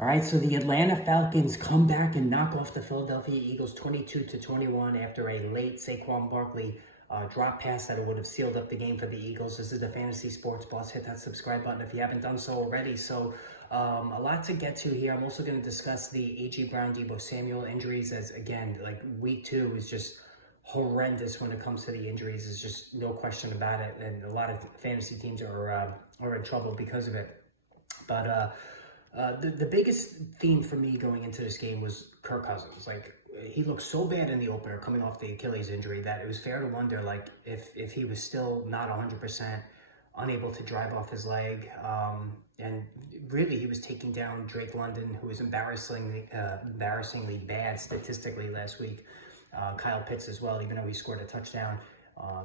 All right, so the Atlanta Falcons come back and knock off the Philadelphia Eagles 22-21 after a late Saquon Barkley drop pass that would have sealed up the game for the Eagles. This is the Fantasy Sports Boss. Hit that subscribe button if you haven't done so already. So a lot to get to here. I'm also going to discuss the A.J. Brown, Deebo Samuel injuries, as again, like week 2 is just horrendous when it comes to the injuries. There's just no question about it, and a lot of fantasy teams are in trouble because of it. But the biggest theme for me going into this game was Kirk Cousins. Like, he looked so bad in the opener coming off the Achilles injury that it was fair to wonder, like, if he was still not 100%, unable to drive off his leg. And really, he was taking down Drake London, who was embarrassingly bad statistically last week. Kyle Pitts as well, even though he scored a touchdown.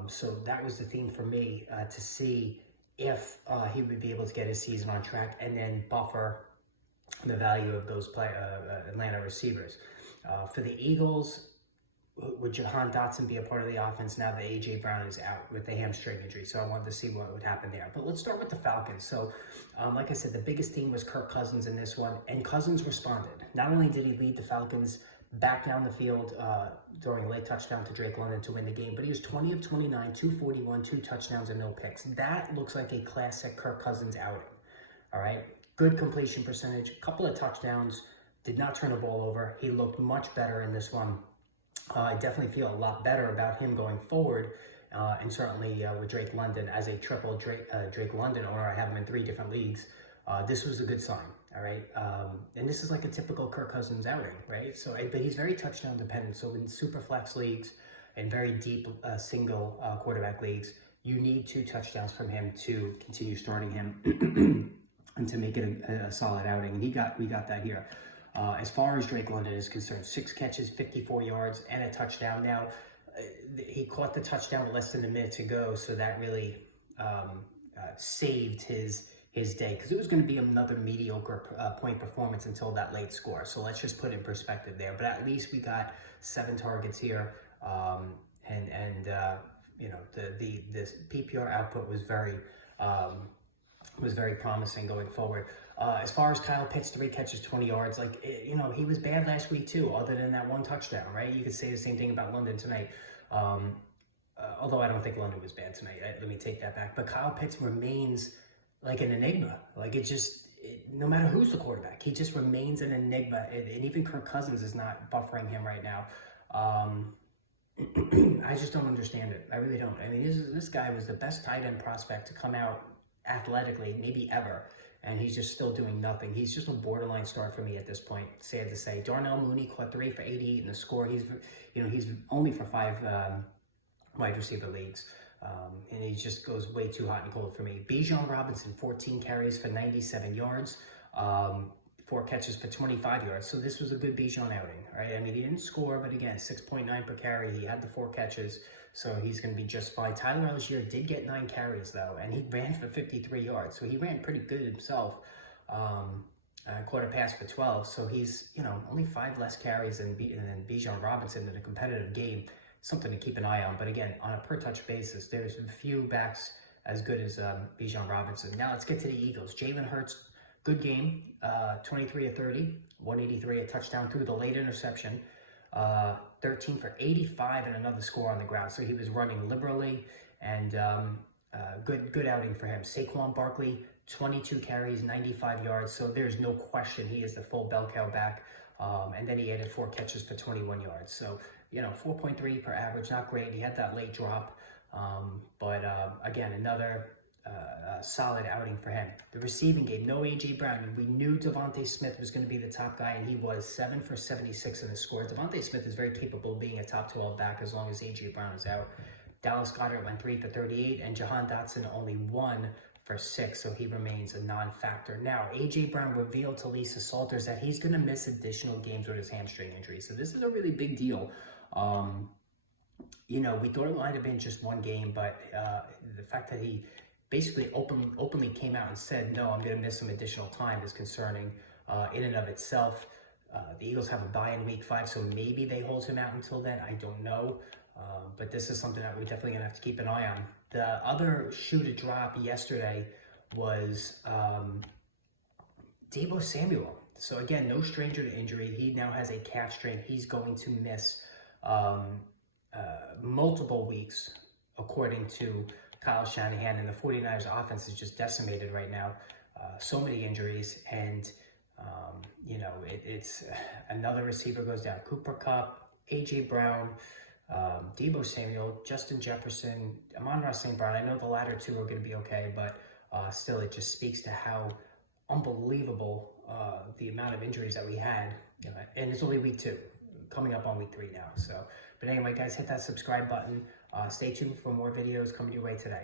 So that was the theme for me, to see if he would be able to get his season on track and then buffer the value of those Atlanta receivers. For the Eagles, would Jahan Dotson be a part of the offense now that A.J. Brown is out with the hamstring injury? So I wanted to see what would happen there. But let's start with the Falcons. So like I said, the biggest theme was Kirk Cousins in this one, and Cousins responded. Not only did he lead the Falcons back down the field throwing a late touchdown to Drake London to win the game, but he was 20 of 29, 241, 2 touchdowns and no picks. That looks like a classic Kirk Cousins outing. All right, good completion percentage, couple of touchdowns, did not turn the ball over. He looked much better in this one. I definitely feel a lot better about him going forward, and certainly with Drake London as a triple Drake London owner. I have him in 3 different leagues. This was a good sign. All right, and this is like a typical Kirk Cousins outing, right? So, but he's very touchdown dependent. So in super flex leagues and very deep single quarterback leagues, you need 2 touchdowns from him to continue starting him and to make it a solid outing. And we got that here. As far as Drake London is concerned, 6 catches, 54 yards, and a touchdown. Now, he caught the touchdown with less than a minute to go, so that really saved his day, because it was going to be another mediocre point performance until that late score. So let's just put it in perspective there. But at least we got 7 targets here, and you know, the PPR output was very promising going forward. As far as Kyle Pitts, 3 catches, 20 yards, like, you know, he was bad last week too, other than that 1 touchdown, right? You could say the same thing about London tonight. Although I don't think London was bad tonight. Let me take that back. But Kyle Pitts remains like an enigma. Like, no matter who's the quarterback, he just remains an enigma. And even Kirk Cousins is not buffering him right now. I just don't understand it. I really don't. I mean, this guy was the best tight end prospect to come out athletically, maybe ever. And he's just still doing nothing. He's just a borderline start for me at this point, sad to say. Darnell Mooney caught 3 for 88 in the score. He's only for 5 wide receiver leagues. And he just goes way too hot and cold for me. Bijan Robinson, 14 carries for 97 yards, 4 catches for 25 yards. So this was a good Bijan outing, right? I mean, he didn't score, but again, 6.9 per carry. He had the 4 catches, so he's going to be just fine. Tyler Algier did get 9 carries, though, and he ran for 53 yards. So he ran pretty good himself. Caught a pass for 12. So he's, you know, only 5 less carries than Bijan Robinson in a competitive game. Something to keep an eye on. But again, on a per-touch basis, there's a few backs as good as Bijan Robinson. Now let's get to the Eagles. Jalen Hurts, good game, 23 of 30, 183, a touchdown through the late interception, 13 for 85 and another score on the ground. So he was running liberally, and good outing for him. Saquon Barkley, 22 carries, 95 yards. So there's no question he is the full bell cow back. And then he added 4 catches for 21 yards. So, you know, 4.3 per average, not great. He had that late drop. But again, another solid outing for him. The receiving game, no A.J. Brown. We knew Devontae Smith was going to be the top guy, and he was 7 for 76 in the score. Devontae Smith is very capable of being a top 12 back as long as A.J. Brown is out. Dallas Goedert went 3 for 38, and Jahan Dotson only 1 for 6, so he remains a non-factor. Now, A.J. Brown revealed to Lisa Salters that he's going to miss additional games with his hamstring injury, so this is a really big deal. You know, we thought it might have been just 1 game, but the fact that he basically openly came out and said, no, I'm going to miss some additional time is concerning in and of itself. The Eagles have a bye in week 5, so maybe they hold him out until then. I don't know. But this is something that we're definitely going to have to keep an eye on. The other shoe to drop yesterday was Deebo Samuel. So again, no stranger to injury. He now has a calf strain. He's going to miss multiple weeks, according to Kyle Shanahan. And the 49ers offense is just decimated right now. So many injuries. And, it's another receiver goes down. Cooper Kupp, A.J. Brown, Deebo Samuel, Justin Jefferson, Amon-Ra St. Brown. I know the latter two are going to be okay, but still it just speaks to how unbelievable the amount of injuries that we had. And it's only week 2, coming up on week 3 now. So, but anyway, guys, hit that subscribe button. Stay tuned for more videos coming your way today.